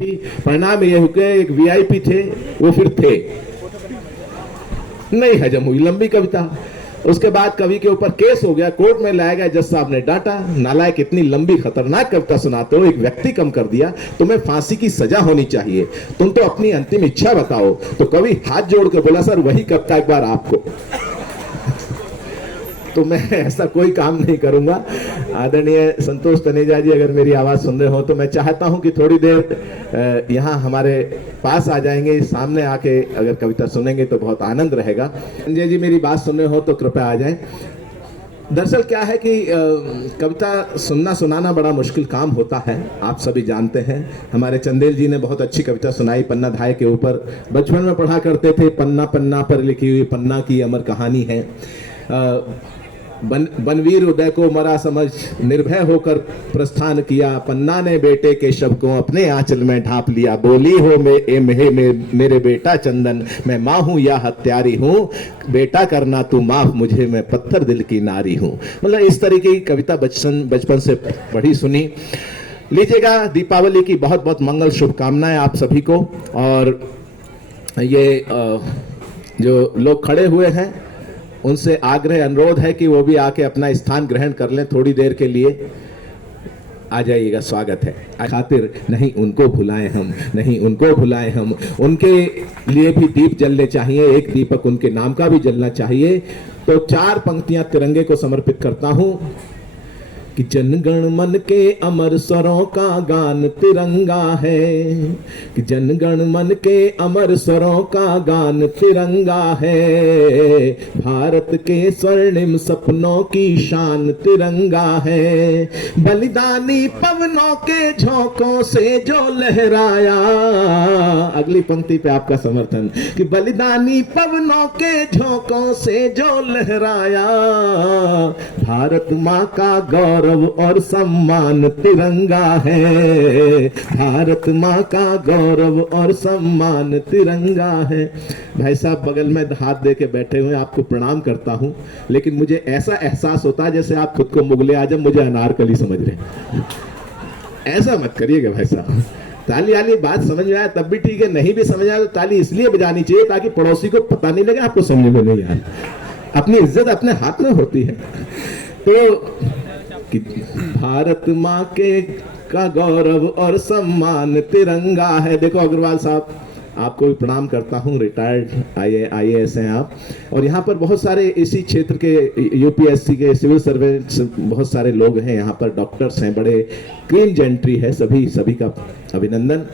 परिणाम ये हो गया, एक वीआईपी थे वो फिर थे नहीं हजम हुई लंबी कविता। उसके बाद कवि के ऊपर केस हो गया, कोर्ट में लाया गया, जज साहब ने डांटा, नालायक इतनी लंबी खतरनाक कविता सुनाते हो, एक व्यक्ति कम कर दिया, तुम्हें फांसी की सजा होनी चाहिए, तुम तो अपनी अंतिम इच्छा बताओ। तो कवि हाथ जोड़ के बोला, सर वही कविता एक बार आपको। तो मैं ऐसा कोई काम नहीं करूंगा। आदरणीय संतोष तनेजा जी अगर मेरी आवाज सुन रहे हो तो मैं चाहता हूं कि थोड़ी देर यहाँ हमारे पास आ जाएंगे, सामने आके अगर कविता सुनेंगे तो बहुत आनंद रहेगा। संजय जी मेरी बात सुन रहे हो तो कृपया आ जाएं। दरअसल क्या है कि कविता सुनना सुनाना बड़ा मुश्किल काम होता है, आप सभी जानते हैं। हमारे चंदेल जी ने बहुत अच्छी कविता सुनाई पन्ना धाय के ऊपर, बचपन में पढ़ा करते थे, पन्ना पन्ना पर लिखी हुई पन्ना की अमर कहानी है। बनवीर उदय को मरा समझ निर्भय होकर प्रस्थान किया, पन्ना ने बेटे के शव को अपने आंचल में ढांप लिया, बोली हो मेरे बेटा चंदन, मैं माँ हूँ या हत्यारी हूँ, बेटा करना तू माफ मुझे, मैं पत्थर दिल की नारी हूँ। मतलब इस तरीके की कविता बचपन से पढ़ी सुनी। लीजिएगा, दीपावली की बहुत बहुत मंगल शुभकामनाएं आप सभी को। और ये जो लोग खड़े हुए हैं उनसे आग्रह अनुरोध है कि वो भी आके अपना स्थान ग्रहण कर लें थोड़ी देर के लिए। आ जाइएगा, स्वागत है। खातिर नहीं उनको भुलाएं हम, नहीं उनको भुलाएं हम, उनके लिए भी दीप जलने चाहिए, एक दीपक उनके नाम का भी जलना चाहिए। तो 4 पंक्तियां तिरंगे को समर्पित करता हूं कि जनगण मन के अमर स्वरों का गान तिरंगा है, कि जनगण मन के अमर स्वरों का गान तिरंगा है, भारत के स्वर्णिम सपनों की शान तिरंगा है, बलिदानी पवनों के झोंकों से जो लहराया। अगली पंक्ति पे आपका समर्थन कि बलिदानी पवनों के झोंकों से जो लहराया, भारत माँ का गौरव और सम्मान तिरंगा है, भारत माँ का गौरव और सम्मान तिरंगा है। भाई साहब बगल में हाथ दे के बैठे हुए, आपको प्रणाम करता हूं, लेकिन मुझे ऐसा एहसास होता है जैसे आप खुद को मुगले आजम मुझे अनारकली समझ रहे हैं। ऐसा मत करिएगा भाई साहब। ताली वाली बात समझ में आया तब भी ठीक है, नहीं भी समझ आया तो ताली इसलिए बजानी चाहिए ताकि पड़ोसी को पता नहीं लगे आपको समझ में नहीं आया। अपनी इज्जत अपने हाथ में होती है। तो कि भारत माँ के का गौरव और सम्मान तिरंगा है। देखो अग्रवाल साहब, आपको भी प्रणाम करता हूँ, रिटायर्ड IAS हैं आप। और यहाँ पर बहुत सारे इसी क्षेत्र के UPSC के सिविल सर्वेंट्स बहुत सारे लोग हैं, यहाँ पर डॉक्टर्स हैं, बड़े क्लीन जेंट्री है, सभी का अभिनंदन।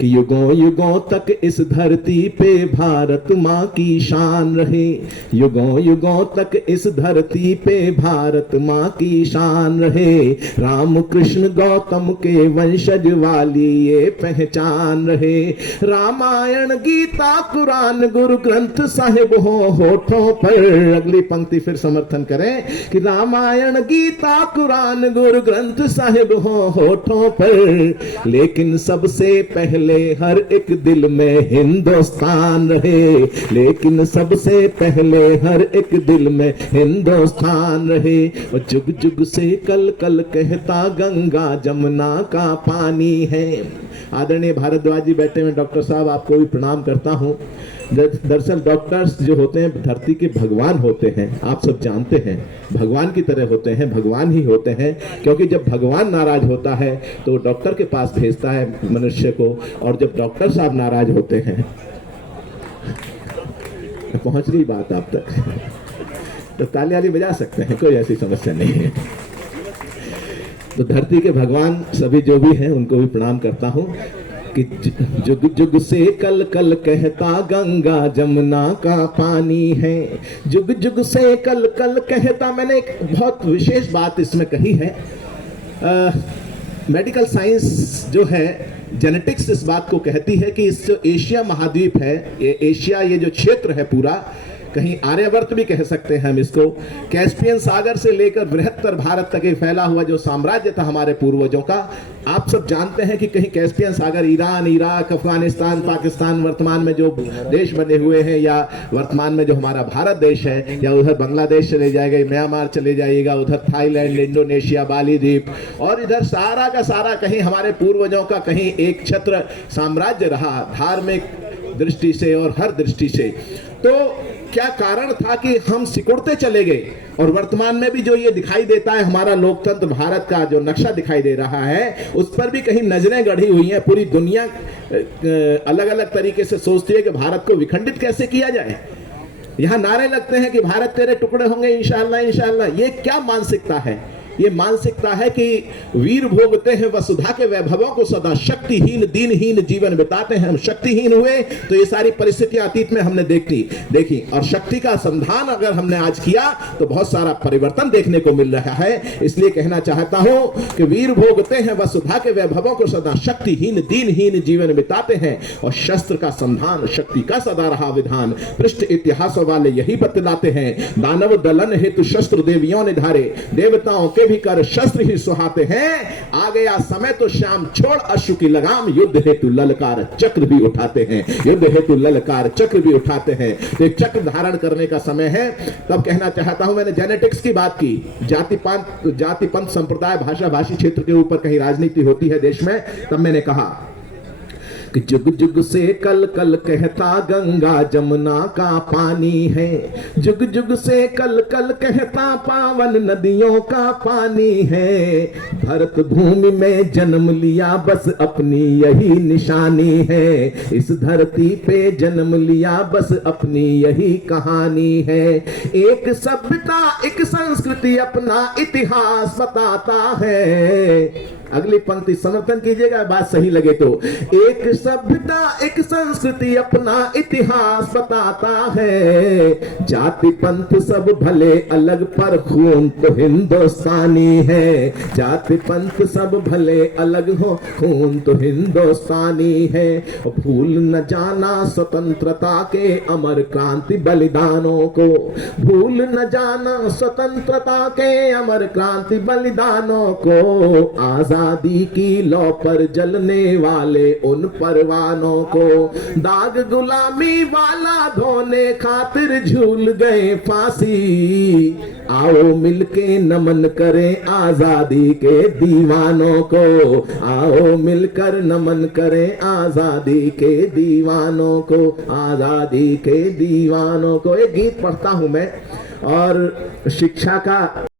कि युगों युगों तक इस धरती पे भारत माँ की शान रहे, युगों युगों तक इस धरती पे भारत माँ की शान रहे, राम कृष्ण गौतम के वंशज वाली ये पहचान रहे, रामायण गीता कुरान गुरु ग्रंथ साहिब हो होठों पर। अगली पंक्ति फिर समर्थन करें कि रामायण गीता कुरान गुरु ग्रंथ साहिब हो होठों पर, लेकिन सबसे पहले हर एक दिल में हिंदुस्तान रहे, लेकिन सबसे पहले हर एक दिल में हिंदुस्तान रहे, और जुग जुग से कल कल कहता गंगा जमुना का पानी है। आदरणीय भारद्वाज जी बैठे हुए, डॉक्टर साहब आपको भी प्रणाम करता हूं। दरअसल डॉक्टर्स जो होते हैं धरती के भगवान होते हैं, आप सब जानते हैं, भगवान की तरह होते हैं, भगवान ही होते हैं, क्योंकि जब भगवान नाराज होता है तो डॉक्टर के पास भेजता है मनुष्य को, और जब डॉक्टर साहब नाराज होते हैं, पहुंच गई बात आप तक, तो ताली बजा सकते हैं, कोई ऐसी समस्या नहीं है। तो धरती के भगवान सभी जो भी हैं उनको भी प्रणाम करता हूं कि जुग जुग से कल कल कहता गंगा जमुना का पानी है, जुग जुग से कल कल कहता। मैंने एक बहुत विशेष बात इसमें कही है, मेडिकल साइंस जो है, जेनेटिक्स इस बात को कहती है कि इस जो एशिया महाद्वीप है, ये एशिया, ये जो क्षेत्र है पूरा, कहीं आर्यवर्त भी कह सकते हैं हम इसको। कैस्पियन सागर से लेकर बृहत्तर भारत तक फैला हुआ जो साम्राज्य था हमारे पूर्वजों का, आप सब जानते हैं कि कहीं कैस्पियन सागर, ईरान, इराक, अफगानिस्तान, पाकिस्तान, वर्तमान में जो देश बने हुए हैं, या वर्तमान में जो हमारा भारत देश है, या उधर बांग्लादेश चले जाएगा, म्यांमार चले जाइएगा, उधर थाईलैंड, इंडोनेशिया, बाली द्वीप, और इधर सारा का सारा कहीं हमारे पूर्वजों का कहीं एक छत्र साम्राज्य रहा, धार्मिक दृष्टि से और हर दृष्टि से। तो क्या कारण था कि हम सिकुड़ते चले गए? और वर्तमान में भी जो ये दिखाई देता है हमारा लोकतंत्र भारत का जो नक्शा दिखाई दे रहा है, उस पर भी कहीं नजरें गढ़ी हुई हैं। पूरी दुनिया अलग अलग तरीके से सोचती है कि भारत को विखंडित कैसे किया जाए। यहां नारे लगते हैं कि भारत तेरे टुकड़े होंगे इंशाअल्लाह इंशाअल्लाह। ये क्या मानसिकता है? ये मानसिकता है कि वीर भोगते हैं वसुधा के वैभवों को सदा, शक्तिहीन दीनहीन जीवन बिताते हैं। हम शक्तिहीन हुए तो ये सारी परिस्थितियां अतीत में हमने देखी, और शक्ति का संधान अगर हमने आज किया तो बहुत सारा परिवर्तन देखने को मिल रहा है। इसलिए कहना चाहता हूं कि वीर भोगते हैं वसुधा के वैभवों को सदा, शक्तिहीन दीनहीन जीवन बिताते हैं, और शस्त्र का संधान शक्ति का सदा रहा विधान। पृष्ठ इतिहास वाले यही बतलाते हैं, दानव दलन हेतु शस्त्र देवियों ने धारे, देवताओं के भी कर शस्त्र ही सुहाते हैं। आ गया समय तो श्याम छोड़ अश्रु की लगाम, युद्ध हेतु ललकार चक्र भी उठाते हैं, युद्ध हेतु ललकार चक्र भी उठाते हैं। तो एक चक्र धारण करने का समय है। तब कहना चाहता हूं, मैंने जेनेटिक्स की बात की, जाति पंथ संप्रदाय भाषा भाषी क्षेत्र के ऊपर कहीं राजनीति होती है देश में, तब मैंने कहा कि जुग जुग से कल कल कहता गंगा जमुना का पानी है, जुग जुग से कल कल कहता पावन नदियों का पानी है। भरत भूमि में जन्म लिया बस अपनी यही निशानी है, इस धरती पे जन्म लिया बस अपनी यही कहानी है। एक सभ्यता एक संस्कृति अपना इतिहास बताता है। अगली पंक्ति समर्थन कीजिएगा, बात सही लगे तो। एक सभ्यता एक संस्कृति अपना इतिहास बताता है, जाति पंथ सब भले अलग पर खून तो हिंदुस्तानी है, जाति पंथ सब भले अलग हो खून तो हिंदुस्तानी है। भूल न जाना स्वतंत्रता के अमर क्रांति बलिदानों को, भूल न जाना स्वतंत्रता के अमर क्रांति बलिदानों को। आजादी की लौ पर जलने वाले उन परवानों को, दाग गुलामी वाला धोने खातिर झूल गए फांसी। आओ मिलके नमन करें आजादी के दीवानों को, आओ मिलकर नमन करें आजादी के दीवानों को, आजादी के दीवानों को। एक गीत पढ़ता हूं मैं, और शिक्षा का